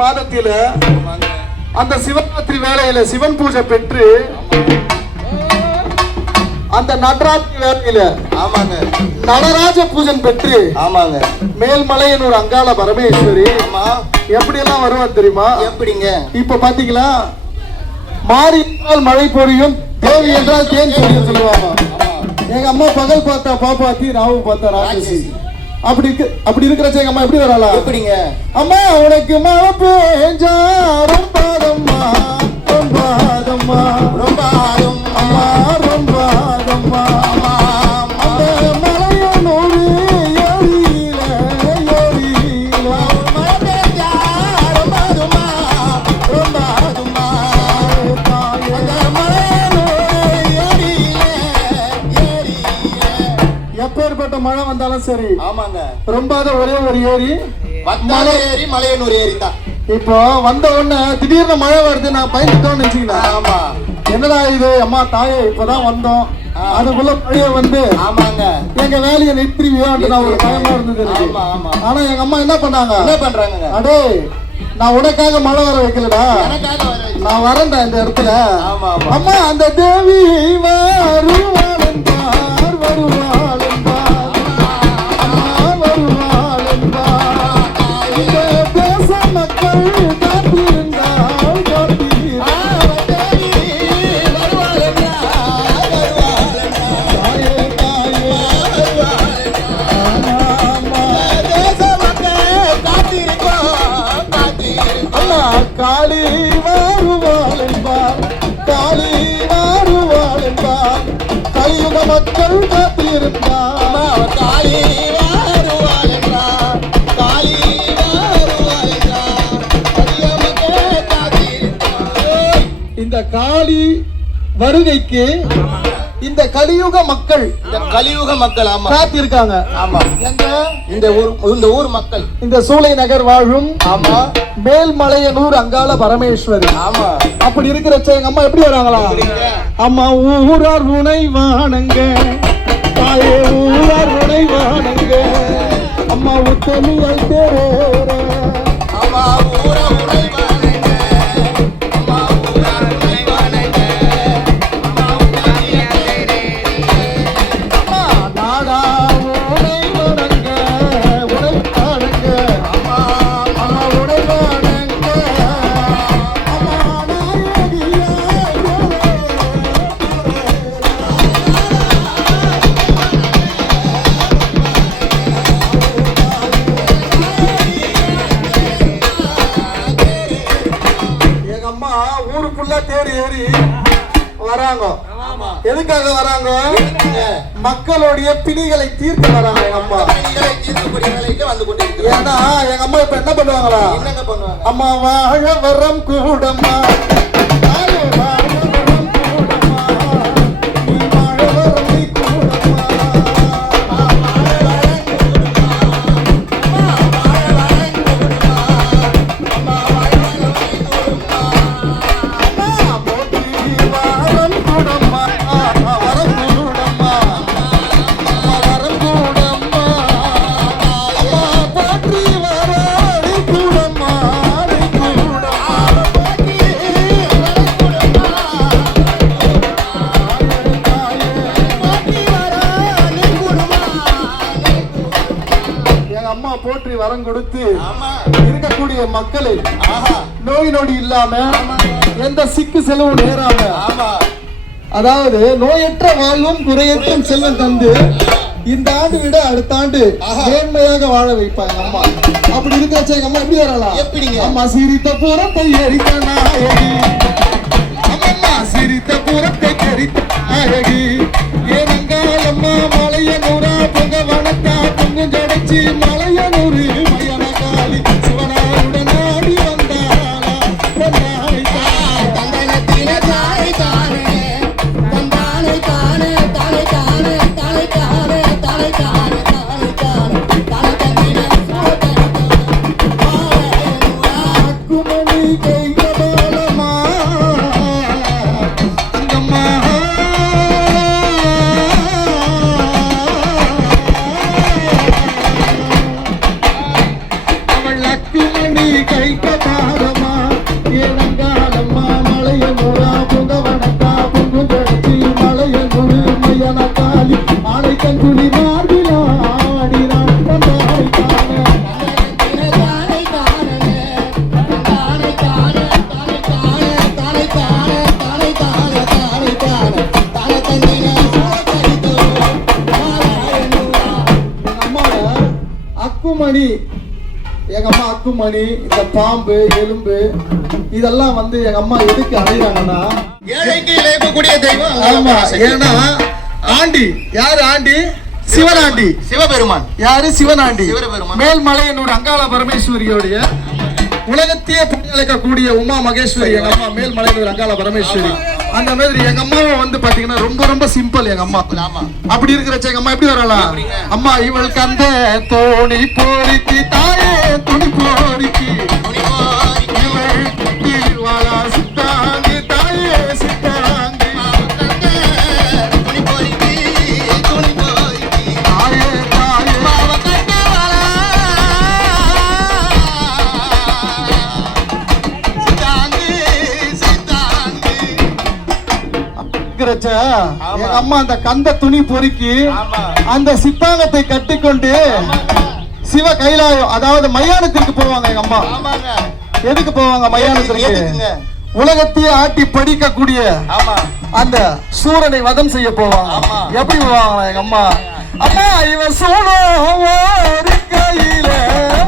மாதத்தில அந்த சிவராத்திரி வேளையில சிவன் பூஜை பெற்று அந்த நடராத்திரி வேளையில நடராஜ பூஜை பெற்று மேல்மலையனூர் அங்காள பரமேஸ்வரி எப்படி எல்லாம் வருவான் தெரியுமா? எப்படிங்க? இப்ப பாத்தீங்களா, மாறினால் மழை பொழியும், தேவி என்றால் தேன் பொழியும் சொல்லுவாங்க. எங்க அம்மா பகல் பார்த்தா பாப்பாத்தி, ராவு பார்த்தா ராட்சசி. அப்படி இருக்கிற எங்க அம்மா எப்படி வராளா? எப்படிங்க? அம்மா உனக்கு மழை பெஞ்சா ரொம்பாதம்மா ரொம்பாதம்மா ரொம்பாதம்மா ரொம்பாதம்மா அந்த மலையனூர் ஏரியில ஏரியில மழை பெஞ்சா ரொம்பாதம்மா ரொம்பாதம்மா அந்த மலையனூர் ஏரியில ஏரியில எப்பேற்பட்ட மழை வந்தாலும் சரி. ஆமாங்க, ரொம்பாத ஒரே ஒரு ஏரி ஏரி மலையனூர் ஏரி தான். இப்போ வந்த உடனே திடீர்னு மழை வருது, நான் பயந்துட்டோம்னு நினைச்சீங்களா? ஆமா, என்னடா இது அம்மா தாயே இப்பதான் வந்தோம், அதுக்குள்ள பழைய வந்து ஆமாங்க எங்க வேலையை நிறுத்திவியோ நான் ஒரு பயமா இருந்தது. ஆனா எங்க அம்மா என்ன பண்றாங்க, அடே நான் உனக்காக மழை வர வைக்கலடா, நான் வரேன்டா இந்த இடத்துல. அம்மா அந்த தேவி வருவாள் வருவாள் வருகைக்கு இந்த கலியுக மக்கள் ஆமா காத்திருக்காங்க. ஆமா இந்த ஊர் மக்கள் இந்த சூளை நகர் வாழும் ஆமா மேல்மலையனூர் அங்காள பரமேஸ்வரி. ஆமா அப்படி இருக்கிறச்ச எங்க அம்மா எப்படி வராங்களா? அம்மா ஊரார் உணைவானங்க தாயே ஊரார் உணைவானங்க அம்மா உத்தமியால் தேரோர அம்மா ஊரா உறைவானங்க அம்மா ஊரா உறைவானங்க அம்மா உத்தமியால் தேரோர அம்மா நாடா உணைவானங்க உணைவானங்க அம்மா அம்மா உணைவானங்க அம்மா நாயகியா எங்க அம்மா ஊருக்குள்ள தேடி ஏறி வராங்க. ஆமா எதுக்காக வராங்க? மக்களுடைய பிணிகளை தீர்க்க வராங்க எங்க அம்மா. நீங்களே தீர்க்கக்கூடிய நிலைக்கு வந்து கொண்டிருக்கிறீங்க. ஏன்னா எங்க அம்மா இப்ப என்ன பண்ணுவாங்களா? என்னங்க பண்ணுவாங்க? அம்மா வாழ வரம் கூடம்மா தாயே வாழ வரம் கூடம்மா நீ வாழ வரம் நீ கூடம்மா அம்மா போற்றி வரம் கூடம்மா வரம் கூடம்மா அம்மா வரம் கூடம்மா அம்மா போற்றி வரம் கூடம்மா கூடம்மா எங்க அம்மா போற்றி வரம் கொடுத்து ஆமா இருக்கக்கூடிய மக்களை ஆஹா நோய் நொடி இல்லாம எந்த சிக்கு செலவும் நேராம ஆமா அதாவது நோயற்ற வாழ்வும் குறையற்ற செல்வம் தந்து இந்த ஆண்டு விட அடுத்த ஆண்டு மேன்மையாக வாழ வைப்பாங்க அம்மா. அப்படி இருக்கிறச்ச எங்க அம்மா எப்படி வரலாம்? எப்படிங்க? அம்மா சிரித்த புறத்தை எரித்த நாயகி அம்மா சிரித்த புறத்தை எரித்த நாயகி ஏனங்காலம்மா மலையனூரா பொங்க வனத்தா பொங்கு ஜடைச்சி மலையனூரு மயன காளி சிவனாருடன் ஆடி வந்தாளா பொன்னாய் தாய். தந்தனத்தின தாய் தானே தந்தானை தானே தானை தானே தானை தானே தானை தானே தானை தானே தானை தந்தின அக்குமணி கைகபாலமா அங்கம்மா அவள் அக்குமணி கைகபாலமா ஏனங்காலம்மா மலையனூரா புகவனத்தா புங்கு ஜடச்சி மலையனூரு மையன காளி ஆனை கங்குனி மார்பிலா ஆடினான் தந்தாய் தானே தானை தானே தானை தானே தானை தானே தானை தானே தானை தானே தானை தானே தானை தந்தின சோதரித்து மாலாயனுவா எங்க அம்மாவோட அக்குமணி எங்க அம்மா அக்குமணி இந்த பாம்பு எலும்பு இதெல்லாம் வந்து எங்க அம்மா எதுக்கு அடைகிறாங்கன்னா ஏழைக்கு இழைக்கக்கூடிய தெய்வம் ஆமா ஏன்னா ஆண்டி யாரு ஆண்டி சிவனாண்டி சிவபெருமான் யாரு சிவனாண்டி சிவபெருமான். மேல்மலையனூர் அங்காள பரமேஸ்வரியோடைய உலகத்தையே புண்ணியக்கூடிய உமா மகேஸ்வரி எங்க அம்மா மேல்மலையனூர் அங்காள பரமேஸ்வரி. அந்த மாதிரி எங்க அம்மாவும் வந்து பாத்தீங்கன்னா ரொம்ப ரொம்ப சிம்பிள் எங்க அம்மா. ஆமா அப்படி இருக்கிறச்ச எங்க அம்மா எப்படி வரலாம்? அம்மா இவளுக்கு அந்த தோணி போரிக்கு தாயே துணி போரிக்கு துணிவாரி இவள் திருவாளா சித்தாங்கு தாயே சித்தாங்கு துணி போரிக்கு துணி போரிக்கு தாயே தாயே மாவ கட்டவளா சித்தாங்கு சித்தாங்கு இருக்கிறச்ச எங்க அம்மா அந்த கந்த துணி பொறுக்கி ஆமா அந்த சித்தாங்கத்தை கட்டிக்கொண்டு சிவ கைலாயம் அதாவது மயானத்திற்கு போவாங்க எங்க அம்மா. ஆமாங்க எதுக்கு போவாங்க மயானத்திற்கு? எதுக்குங்க? உலகத்தையே ஆட்டி படிக்கக்கூடிய ஆமா அந்த சூரனை வதம் செய்ய போவாங்க. ஆமா. எப்படி போவாங்க எங்க அம்மா? அம்மா இவன் சூழம் ஒரு கையில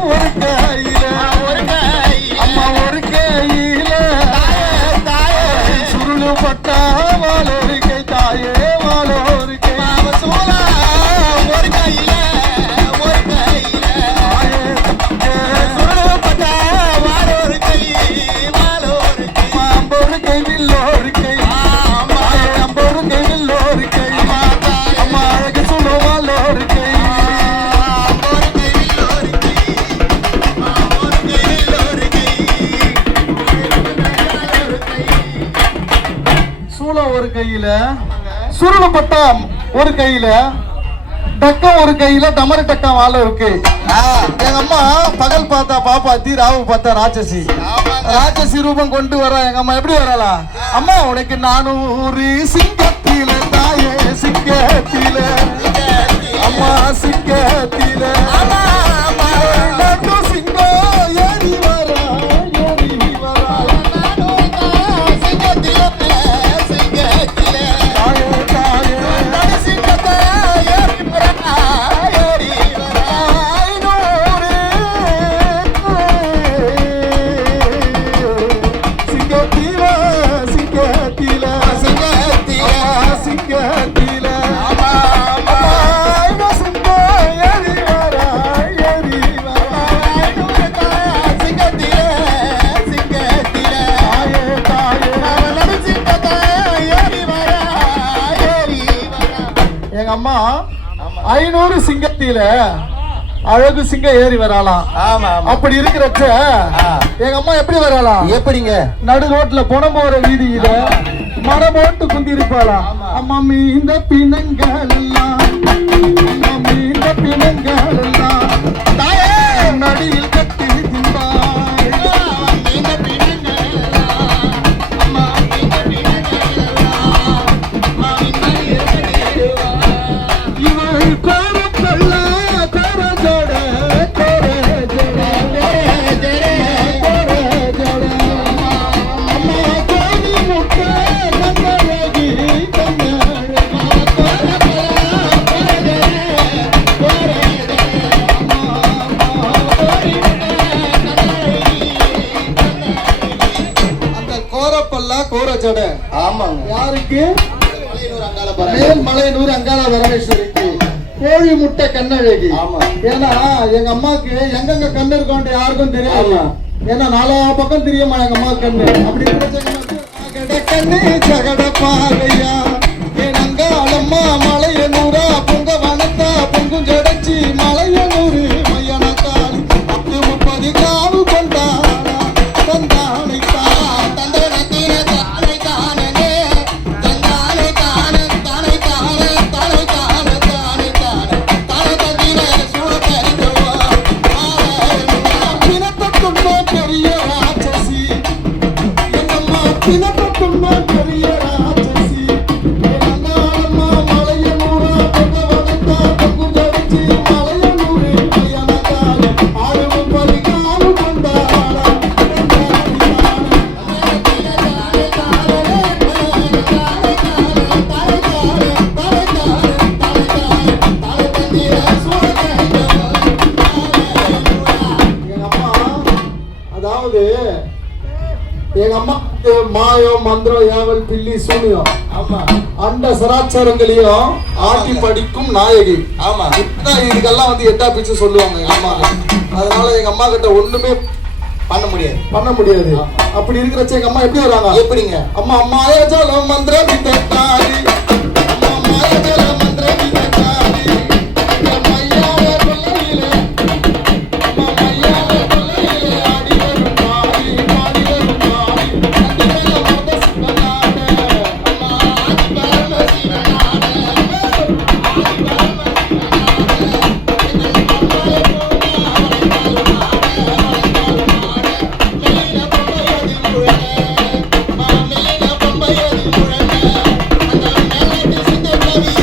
ஒரு கையில ஒரு கை அம்மா ஒரு கையில தாயே சுருளு பட்டா வாழொரு கை தாயே வாழொரு கை மாவ சோலா ஒரு கையில தாயே சுருளப்பட்ட வாழொரு கை வாழொரு கை மாம்பொரு கை வில்லொரு கை ஆமா தாயே ஒரு கையில, சுருள் பட்டா ஒரு கையில, டக்கம் ஒரு கையில, டமரு டக்கம் வாழ இருக்கு. எங்க அம்மா பகல் பார்த்தா பாப்பாத்தி, ராவு பார்த்தா ராட்சசி. ராட்சசி ரூபம் கொண்டு வர எங்க அம்மா எப்படி வரலாம்? அம்மா உனக்கு 400 சிங்கத்தில தாயே சிங்கத்தில, அம்மா சிங்கத்தில சிங்கம் ஏறி வரா ஏறி வரா. எங்க அம்மா 500 சிங்கத்தில அழகு சிங்கம் ஏறி வரலாம். அப்படி இருக்கிறச்ச எங்க அம்மா எப்படி வரலாம்? எப்படிங்க? நடு ரோட்ல புனம் போற வீதியில மரம் போட்டு குந்தி இருப்பாளாம். அம்மா மீந்த பிணங்கள் எல்லாம், அம்மா மீந்த பிணங்கள் எல்லாம் தாயே நடியில் கட்டி தின்பாய். இவள் கோரப்பள்ள கோரஜோட கோரஜோட கோரஜோட, அம்மா கோடி முட்டை கண்ணழகி கண்ணழகி அந்த கோரப்பல்ல கோரஜோட. ஆமாங்க. யாருக்கு? மேல்மலையனூர் அங்காள பரமேஸ்வரிக்கு. கோழி முட்டை கண்ணழகி. ஏன்னா எங்க அம்மாக்கு எங்கெங்க கண்ணு இருக்கோன்ட்டு யாருக்கும் தெரியாது. ஏன்னா 4 பக்கம் தெரியுமா எங்க அம்மா கண்ணு. அப்படி கண்ணு ஜகட பாதையா என் அங்காளம்மா மலையனூரா பொங்க வனத்தா பொங்கும் ஜடச்சி மலையனூரு மையன காளி 30 காவு கொண்டாடா தந்தானை தான் தந்தனத்தின தானை தானே தந்தானை தானே தானை தானே தானை தானே தானை தானே தானை தந்திர சூழத்தரிக்கவா பிணப்பட்டுமா பெரிய ராட்சசி. எங்கம்மா பிணப்பட்டுமா பெரிய ராட்சசி. எங்கம்மா மலையனூரா பொங்க வனத்தா பொங்கும் ஜடச்சி மலையனூரு மையன காளி 30 காவு கொண்டாடா எங்க அம்மா, அதாவது எங்க அம்மா மாயம் மந்திரம் ஏவல் பில்லி சூனியம் அண்ட சராச்சாரங்களையும் ஆட்டி படிக்கும் நாயகி. ஆமா, இதுக்கெல்லாம் வந்து எட்டா பிச்சு சொல்லுவாங்க எங்க அம்மா. அதனால எங்க அம்மா கிட்ட ஒண்ணுமே பண்ண முடியாது. அப்படி இருக்கிறச்ச எங்க அம்மா எப்படி வராங்க? எப்படிங்க? அம்மா மாயாஜால மந்திர வித்தாரி, அம்மா மாயாஜால மந்திர வித்தாரி, மையாவ கொல்லையில, அம்மா மையாவ கொல்லையில ஆடி வரும் பாடி பாடி வரும் பாடி அடிமேல மந்த சிவனாட, அம்மா ஆதி பரம சிவனாட மாமேல பொம்பையது முழங்க அந்த மேலட்டு சிங்க கவி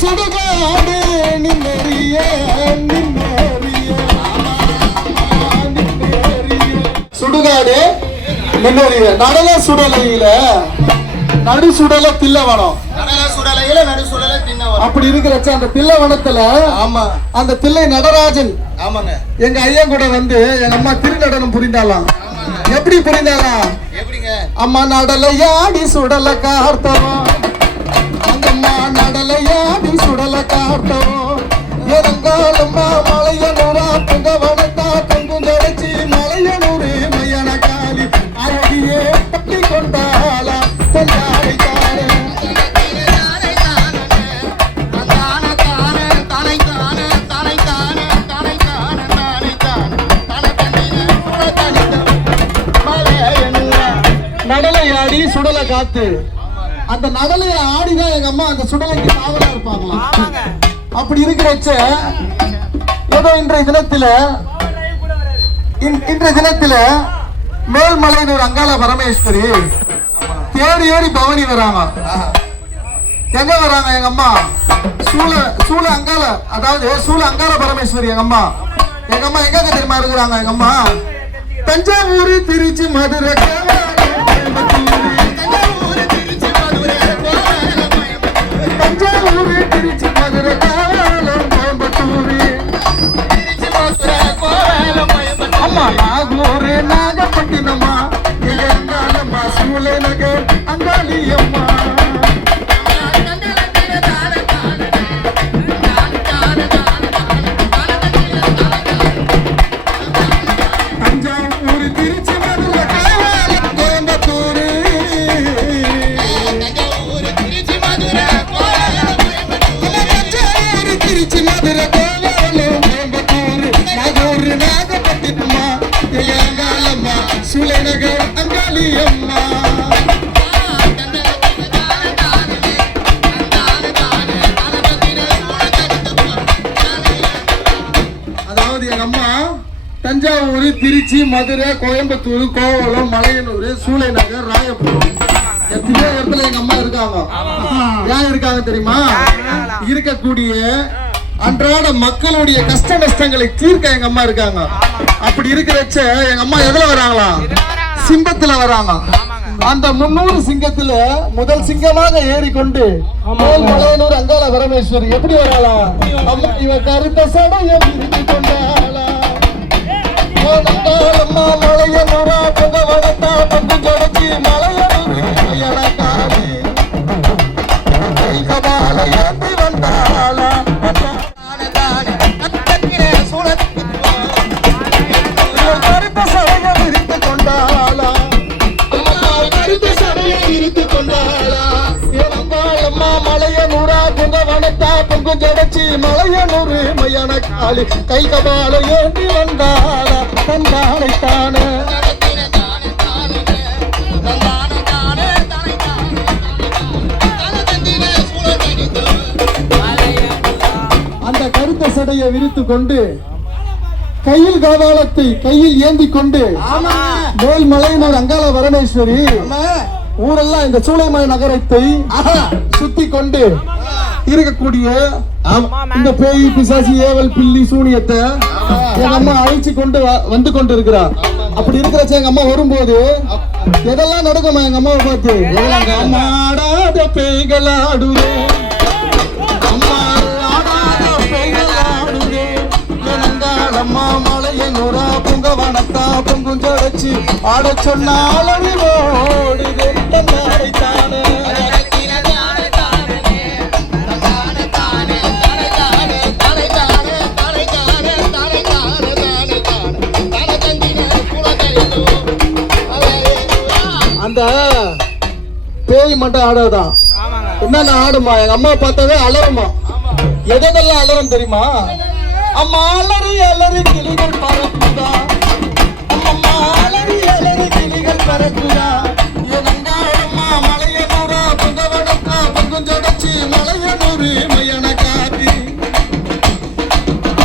சுடுகாடு நின்னறிய சுடுகாடு நின்னறிய நடல சுடலையில நடு சுடல தில்லவனம் அப்படி இருக்கிறச்ச அந்த தில்லவனத்துல ஆமா அந்த தில்லை நடராஜன் ஆமாங்க எங்க ஐயா கூட வந்து எங்க அம்மா திருநடனம் புரிந்தாலாம் எப்படி புரிந்தாலாம் எப்படிங்க அம்மா நடலையாடி சுடல கார்த்தவம் அந்த அம்மா நடலையாடி சுடல கார்த்தவம் எதங்காலம்மா மலையனூரா புங்கவனத்தா பொங்கும் தொடச்சி மலையனூரு மையன காலி அழகியே பட்டி கொண்டாளா கொண்டாடி நடலையாடி சுடலை காத்து அந்த நடலைய ஆடிதான் எங்க அம்மா அந்த சுடலைக்கு காவலா இருப்பாங்களா அப்படி இருக்கிறச்ச ஏதோ இன்றைய தினத்துல மேல்மலைன்னு ஒரு அங்காள பரமேஸ்வரி தேடி ஏறி பவனி வராங்க எங்க வராங்க எங்க அம்மா சூழ அங்காள அதாவது சூழ அங்காள பரமேஸ்வரி எங்க அம்மா எங்க தெரியுமா இருக்கிறாங்க எங்க அம்மா தஞ்சாவூர் திருச்சி மதுரை அம்மா நாகூர் நாகப்பட்டினமா எங்கம்மா சூளை நகர் அங்காளி அம்மா தஞ்சாவூர் திருச்சி மதுரை கோயம்புத்தூர் திருச்சி மதுரை சுலைநகர் அங்காளி அம்மா அதாவது எங்க அம்மா தஞ்சாவூர் திருச்சி மதுரை கோயம்புத்தூர் கோவளம் மலையனூர் சூளைநகர் ராயபுரம் எத்தனையோ இடத்துல எங்க அம்மா இருக்காங்க ஏன் இருக்காங்க தெரியுமா இருக்கக்கூடிய அன்றாட மக்களுடைய கஷ்ட நஷ்டங்களை தீர்க்க எங்க அம்மா இருக்காங்க அப்படி இருக்கிறச்ச எங்க அம்மா எதுல வராங்களா சிங்கத்துல வராங்க அந்த 300 சிங்கத்துல முதல் சிங்கமாக ஏறிக்கொண்டு மலையனூர் அங்காள பரமேஸ்வரி எப்படி வராளா அம்மா இவ கருத்த சடைய விரித்து கொண்டாளா அம்மா மலையனூரா பொங்க வளர்த்தா பொங்கு தொடச்சி மலையனூர் காலி ஏந்தி வந்தாளா பொங்கும் ஜடச்சி மலையனூரு மையான காலி கை கபால ஏந்தி வந்தாளா தந்தாளை தானே அந்த கருத்த சடையை விரித்து கொண்டு கையில் கபாலத்தை கையில் ஏந்தி கொண்டு மேல்மலையனூர் அங்காள பரமேஸ்வரி ஊரெல்லாம் இந்த சூளைமலை நகரத்தை சுத்தி கொண்டு இருக்கக்கூடிய இந்த பேய் பிசாசி ஏவல் பில்லி சூனியத்தை எங்க அம்மா அழைச்சு கொண்டு வந்து கொண்டு இருக்கிறார் அப்படி இருக்கிறச்ச எங்க அம்மா வரும்போது எதெல்லாம் நடக்குமா எங்க அம்மாவை பார்த்து அம்மா ஆடாத பேய்கள் ஆடுவே அம்மா மலையனூரா பொங்கவனத்தா பொங்கும் தொடச்சி ஆட சொன்னால் ஓடுதே தந்தாரை தானே அந்த பேய் மட்டும் ஆடாதான் என்னென்ன ஆடுமா எங்க அம்மா பார்த்தாவே அலறுமா எதெல்லாம் அலறும் தெரியுமா அம்மா அலறி அலறி கிளிகள் பறக்குதா அம்மா அலறி அலறி கிளிகள் பறக்குதா எங்கம்மா மலையனூரா பொங்கவனத்தா பொங்கும் தொடச்சி மலையனூரு மையன காத்தி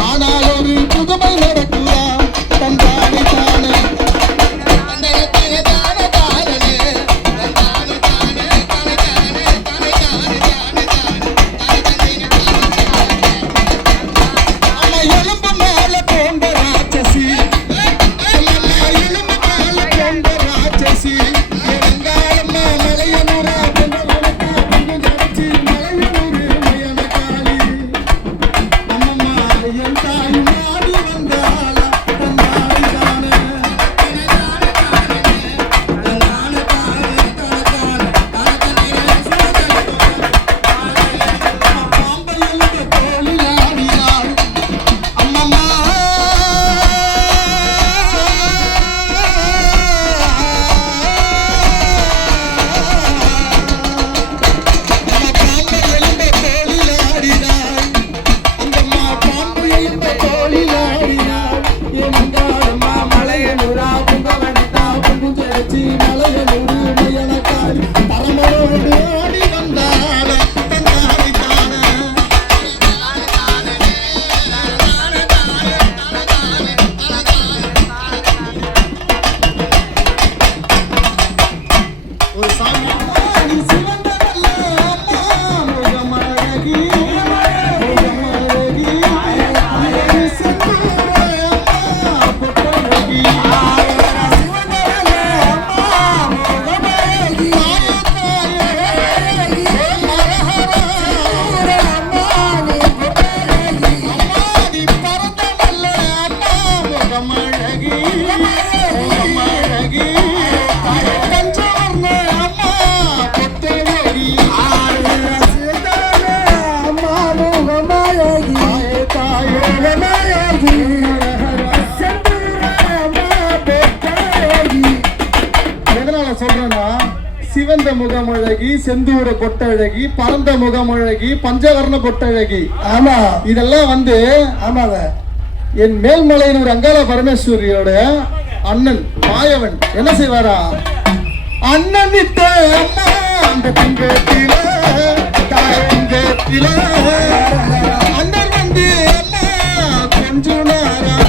ஆனால் ஒரு புதுமை நடக்குதா தந்தானே தானே செவ்வந்த முகமழகி, செந்தூர கொட்டழகி, பரந்த முகமழகி, பஞ்சவர்ண கொட்டழகி. ஆமா இதெல்லாம் வந்து ஆமாங்க என் மேல்மலையனூர் அங்காள பரமேஸ்வரியோட அண்ணன் மாயவன் என்ன செய்வாரா? அண்ணன் இட்ட அம்மா அந்த தங்கத்தில தாயங்கத்தில அண்ணன் வந்து அம்மா கொஞ்சம் நேரம்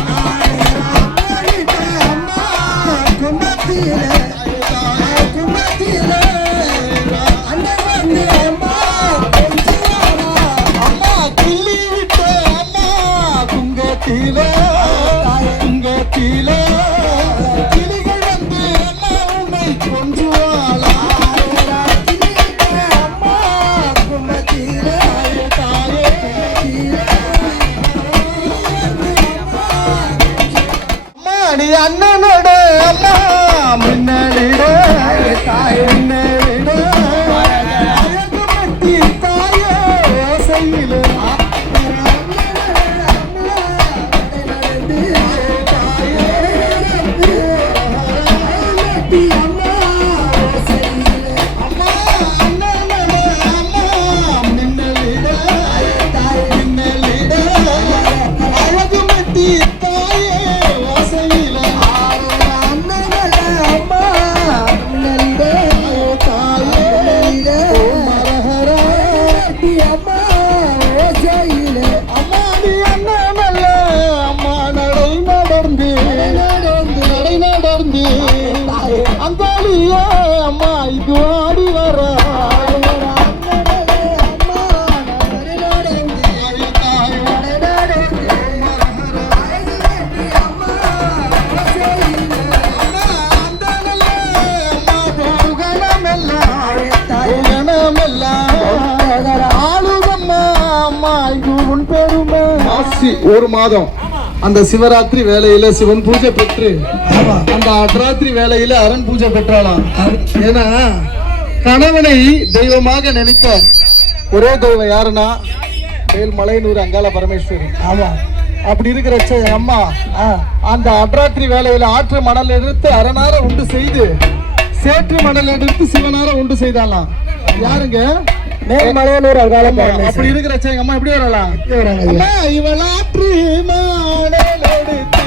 அண்ணனோட அம்மா முன்னாடிட தாயிட தாய செய்யல அம்மா இது ஆடி வர ஒரு மாதம் அந்த சிவராத்திரி வேலையில சிவன் பூஜை பெற்று அந்த அர்த்தராத்திரி வேலையில அரண் பூஜை பெற்றாலாம். ஏன்னா கணவனை தெய்வமாக நினைத்த ஒரே தெய்வம் யாருன்னா மேல்மலையனூர் அங்காள பரமேஸ்வரி. ஆமா அப்படி இருக்கிற அம்மா அந்த அர்த்தராத்திரி வேலையில ஆற்று மணல் எடுத்து அரணார உண்டு செய்து சேற்று மணல் எடுத்து சிவனார உண்டு செய்தாலாம். யாருங்க? மேல்மலையனூர் அங்காள பரமேஸ்வரி. அப்படி இருக்கிற எங்க அம்மா எப்படி வரலாம்? அம்மா இவள் ஆற்று மணல் எடுத்து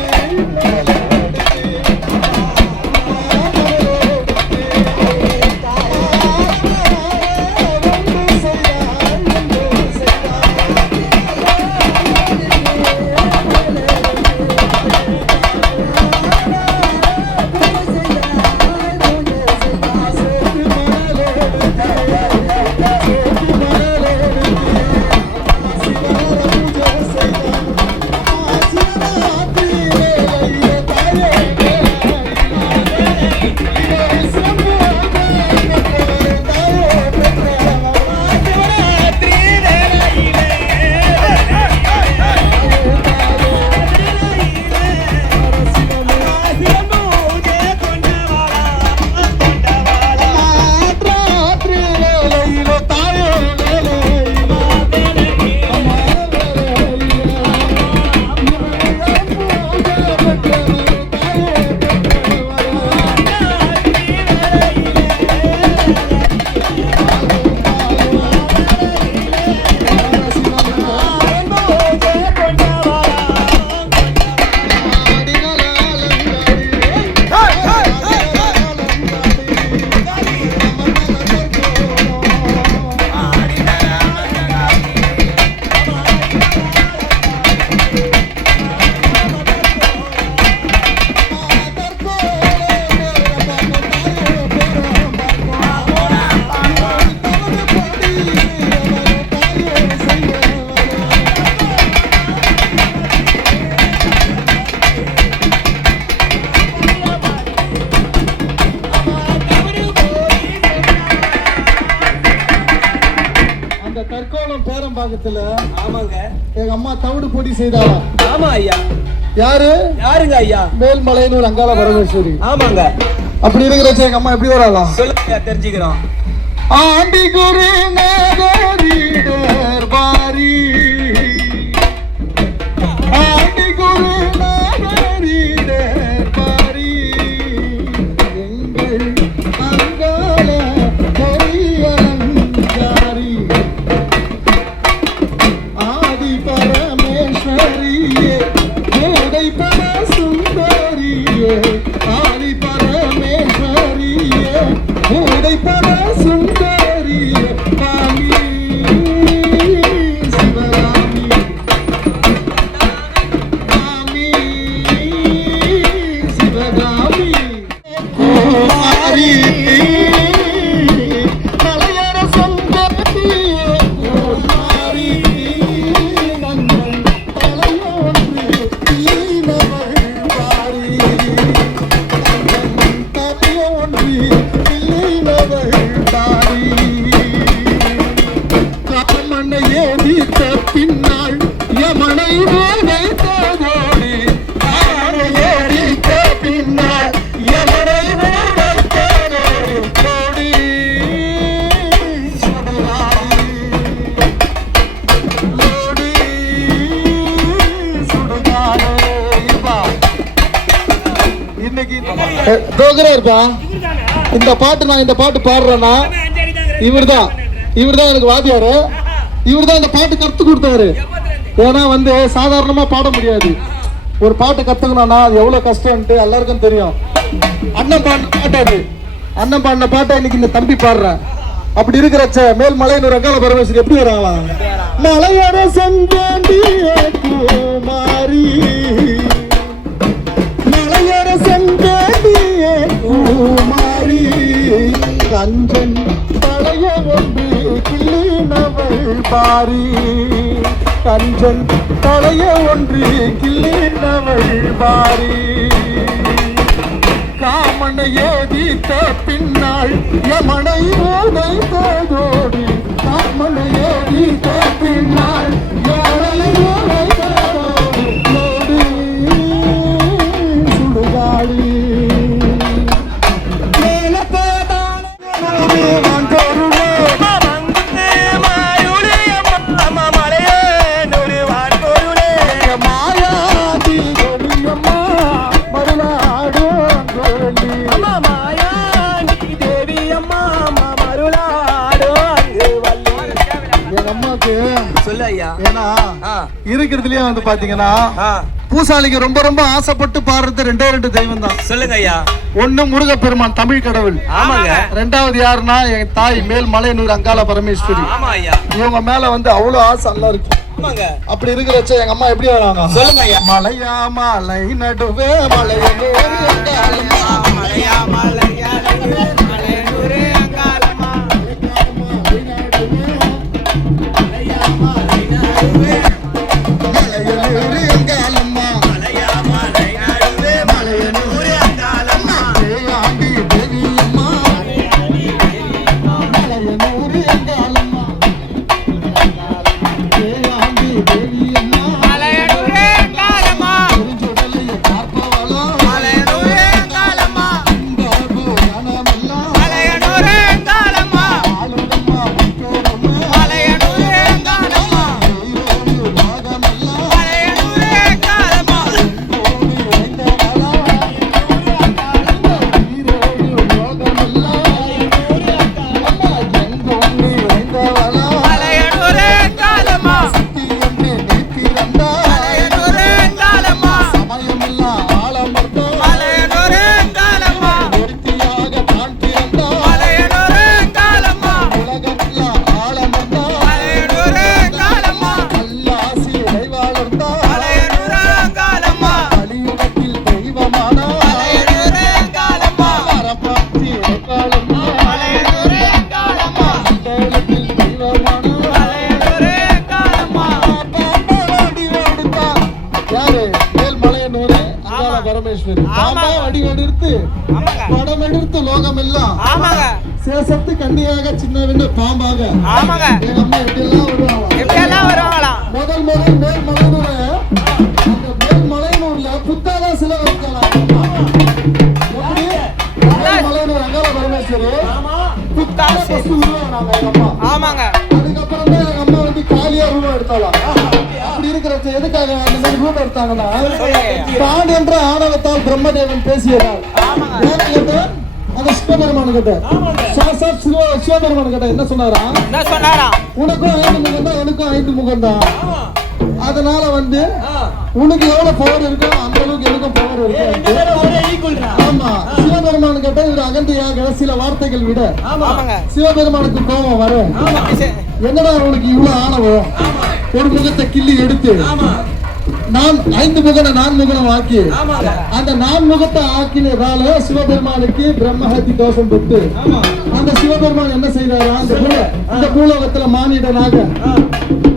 பேரம்பாக்கத்துல ஆமாங்க எங்க அம்மா தவிடு பொடி செய்தாளா? ஆமா ஐயா. யாரு? யாருங்க ஐயா? மேல்மலையனூர் அங்காள பரமேஸ்வரி. ஆமாங்க. அப்படி இருக்கிற எங்க அம்மா எப்படி வரலாம்? சொல்லுங்க தெரிஞ்சுக்கிறோம். ஆண்டி குரு நேரீடர் பாரி ஆண்டி குரு நேரீடர் பாரி எங்கள் அங்காள பின்னால் யமனை உதைத்ததோடு ஆனை ஏறித்த பின்னால் யமனை உதைத்ததோடு கோடி சுடுகாடு லோடி சுடுகாடு இருப்பா இன்னைக்கு தோகரா இருப்பா இந்த பாட்டு பாடுறேன்னா இவர்தான் எனக்கு வாத்தியாரு. இவர்தான் இந்த பாட்டு கத்து கொடுத்தாரு. ஏன்னா வந்து சாதாரணமா பாட முடியாது. ஒரு பாட்டு கத்துக்கணும்னா அது எவ்வளவு கஷ்டம்ட்டு எல்லாருக்கும் தெரியும். அண்ணன் பாடின பாட்டு அது. அண்ணன் பாடின பாட்டை இன்னைக்கு இந்த தம்பி பாடுறேன். அப்படி இருக்கிறச்ச மேல் மலையனூர் அங்காள பரமேஸ்வரி எப்படி வராங்களா? மலையோட செந்தாண்டிய குமாரி மலையோட செந்தாண்டிய குமாரி கஞ்சன் பழைய ஒன்று கிள்ளினவள் பாரி கஞ்சன் பழைய ஒன்று கிள்ளினவள் பாரி காமனை ஏதித்த பின்னால் யமனை உதைத்ததோடு காமனை ஏதித்த பின்னால் யமனை உதைத்ததோடு லோடி சுடுகாடு இருக்கிறதுலயே வந்து பாத்தீங்கன்னா பூசாலிக்கு ரொம்ப ரொம்ப ஆசைப்பட்டு பாடுறது ரெண்டு தெய்வம் தான். சொல்லுங்க ஐயா. ஒண்ணு முருகப்பெருமான் தமிழ் கடவுள். ஆமாங்க. ரெண்டாவது யாருன்னா என் தாய் மேல் மலையனூர் அங்காள பரமேஸ்வரி. ஆமா ஐயா. இவங்க மேல வந்து அவ்வளவு ஆசை எல்லாம் இருக்கு. ஆமாங்க. அப்படி இருக்கிறச்ச எங்க அம்மா எப்படி வராங்க? சொல்லுங்க ஐயா. மலையா மலை நடுவே மலையனூர் அங்காளம்மா மலையா மலையா மலையனூர் அங்காளம்மா படம் எடுத்து லோகம் எல்லாம் சேசத்து கண்ணியாக சின்னவென்று பாம்பாக எங்க அம்மா எப்படியெல்லாம் வருவாங்களா? முதல் மேல் மலையனூர் அந்த மேல் மலையனூர்ல புத்தாலா சிலை வைக்கலாம். மலையனூர் அங்காள பரமேஸ்வரி புத்தால ஃபர்ஸ்ட் உருவாங்க எங்க அம்மா. அதுக்கப்புறம் தான் எங்க அம்மா வந்து காலியா ரூபம் எடுத்தாலாம். அப்படி இருக்கிறது எதுக்காக அந்த மாதிரி ரூபம் எடுத்தாங்கன்னா தான் என்ற ஆணவத்தால் பிரம்மதேவன் பேசியதால் அந்த சிவபெருமான் கிட்ட சிவபெருமான் கிட்ட என்ன சொன்னாரா? உனக்கும் 5 முகம் தான் எனக்கும் 5 முகம் தான். அதனால வந்து உனக்கு எவ்வளவு பவர் இருக்கோ அந்த அளவுக்கு எனக்கும் பவர் இருக்கு. ஆமா சிவபெருமான் கிட்ட இவர் அகந்தையாக சில வார்த்தைகள் விட சிவபெருமானுக்கு கோபம் வர என்னடா உனக்கு இவ்வளவு ஆணவம்? ஒரு முகத்தை கிள்ளி எடுத்து நான் 5 முகனை 4 முகனம் ஆக்கி அந்த 4 முகத்தை ஆக்கினதால சிவபெருமானுக்கு பிரம்மஹத்தி தோஷம் பெற்று அந்த சிவபெருமான் என்ன செய்தாரா? அந்த பூலோகத்துல மானிடனாக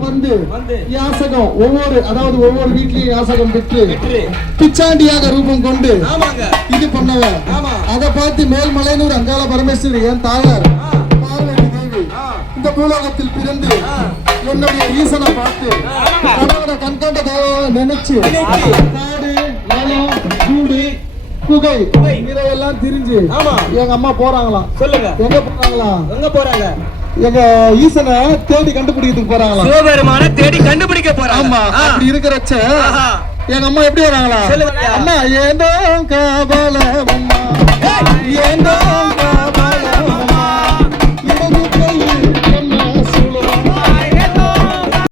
வந்து யாசகம் ஒவ்வொரு வீட்லயும் யாசகம் பெற்று பிச்சாண்டியாக ரூபம் கொண்டு இது பண்ணவர். அதை பார்த்து மேல் மலையனூர் அங்காள பரமேஸ்வரி என் தாயார் பார்வதி தேவி இந்த பூலோகத்தில் பிறந்து என்னுடைய ஈசனை பார்த்து கடவுளை கண்கண்ட தெய்வம் நினைச்சு காடு மலம் கூடு குகை இதையெல்லாம் திரிஞ்சு எங்க அம்மா போறாங்களாம். சொல்லுங்க, எங்க போறாங்களாம்? எங்க போறாங்க? எங்க ஈசனை தேடி கண்டுபிடிக்கிறதுக்கு போறாங்களாம். சிவபெருமான தேடி கண்டுபிடிக்க போறாங்க. ஆமா, அப்படி இருக்கிறச்ச எங்க அம்மா எப்படி வராங்களா? சொல்லுங்க. அம்மா ஏந்தோ காவல அம்மா ஏந்தோ